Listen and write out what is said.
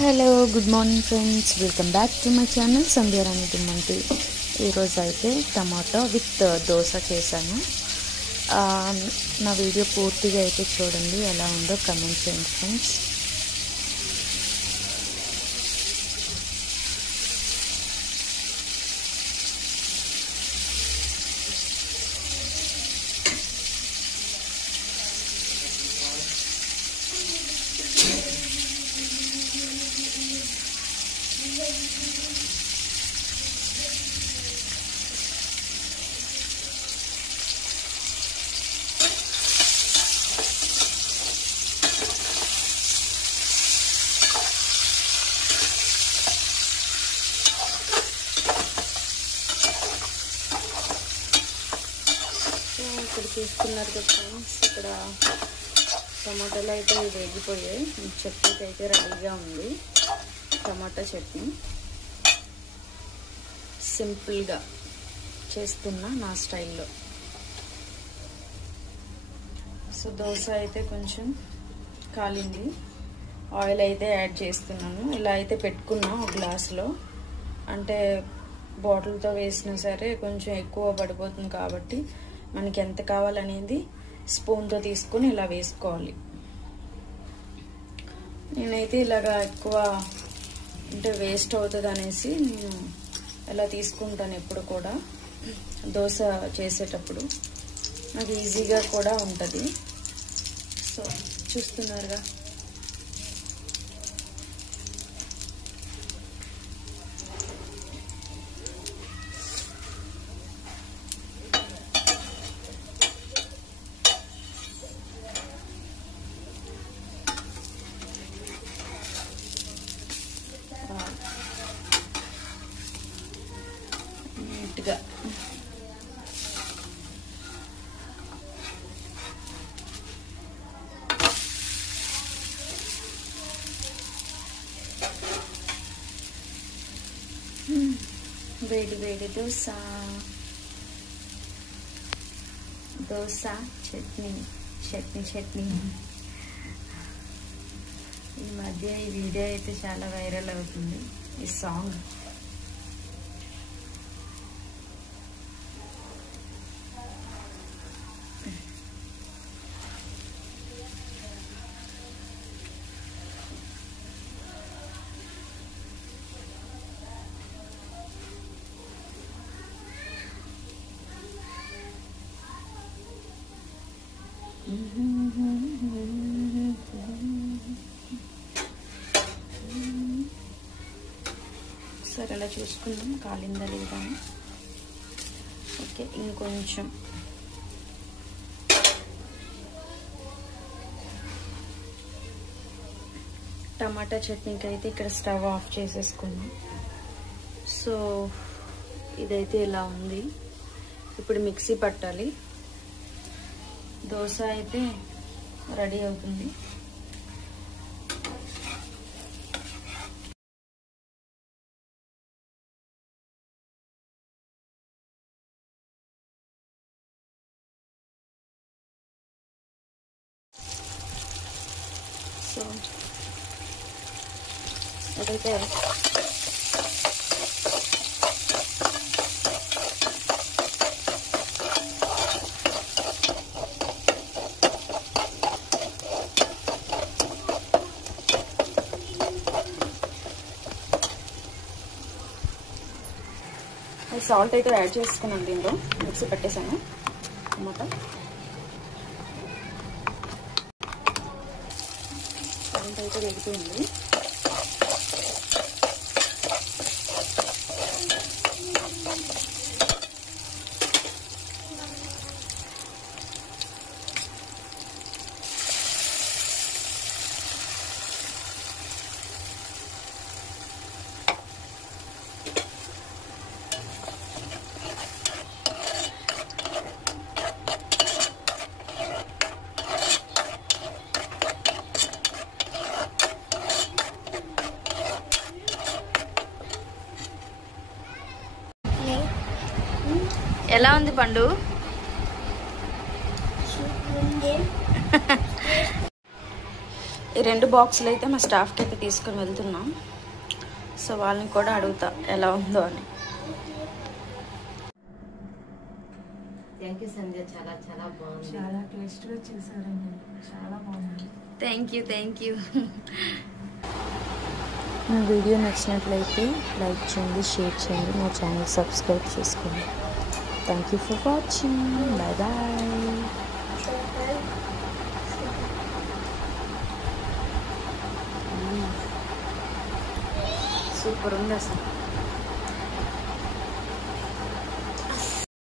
Hello good morning friends, welcome back to my channel Sandhyarani Dummanti. ఈరోజు అయితే tomato with dosa చేశాను. నా వీడియో పూర్తిగా అయితే చూడండి, ఎలా ఉందో కమెంట్ చేయండి ఫ్రెండ్స్. ఇక్కడ చూసుకున్నారు కదా ఫ్రెండ్స్, ఇక్కడ టమాటాలు అయితే వేగిపోయాయి. చట్నీకి అయితే రెడీగా ఉంది. టమాటా చట్నీ సింపుల్గా చేస్తున్నా నా స్టైల్లో. సో దోశ అయితే కొంచెం కాలింది, ఆయిల్ అయితే యాడ్ చేస్తున్నాను. ఇలా అయితే పెట్టుకున్నా ఒక గ్లాసులో, అంటే బాటిల్తో వేసినా సరే కొంచెం ఎక్కువ పడిపోతుంది కాబట్టి మనకి ఎంత కావాలనేది స్పూన్తో తీసుకొని ఇలా వేసుకోవాలి. నేనైతే ఇలాగా ఎక్కువ అంటే వేస్ట్ అవుతుంది అనేసి నేను ఇలా తీసుకుంటాను ఎప్పుడు కూడా. దోశ చేసేటప్పుడు నాకు ఈజీగా కూడా ఉంటుంది. సో చూస్తున్నారుగా, నీట్గా వేడి వేడి దోశ చట్నీ చట్నీ చట్నీ. ఈ మధ్య ఈ వీడియో అయితే చాలా వైరల్ అవుతుంది, ఈ సాంగ్. సరే అలా చూసుకుందాం కాలిందా లేదా. ఓకే, ఇంకొంచెం టమాటా చట్నీకి అయితే ఇక్కడ స్టవ్ ఆఫ్ చేసేసుకున్నాం. సో ఇదైతే ఇలా ఉంది. ఇప్పుడు మిక్సీ పట్టాలి. దోశ అయితే రెడీ అవుతుంది. సో అదైతే సాల్ట్ అయితే యాడ్ చేసుకున్నాను. దీంట్లో మిక్సీ పెట్టేసాను. టమాటా సాల్ట్ అయితే వేగిపోయింది. ఎలా ఉంది పండు? 2 బాక్సులు అయితే మా స్టాఫ్కి అయితే తీసుకొని వెళ్తున్నాం. సో వాళ్ళని కూడా అడుగుతా ఎలా ఉందో అని. థ్యాంక్ యూ సంధ్య, చాలా చాలా బాగుంది. చాలా టేస్ట్గా చేశారండి, చాలా బాగుంది. Thank you. నా వీడియో నచ్చినట్లయితే లైక్ చేయండి, షేర్ చేయండి, నా ఛానల్ సబ్స్క్రైబ్ చేసుకోండి. Thank you for watching. Bye bye. Super ఉంది అసలు.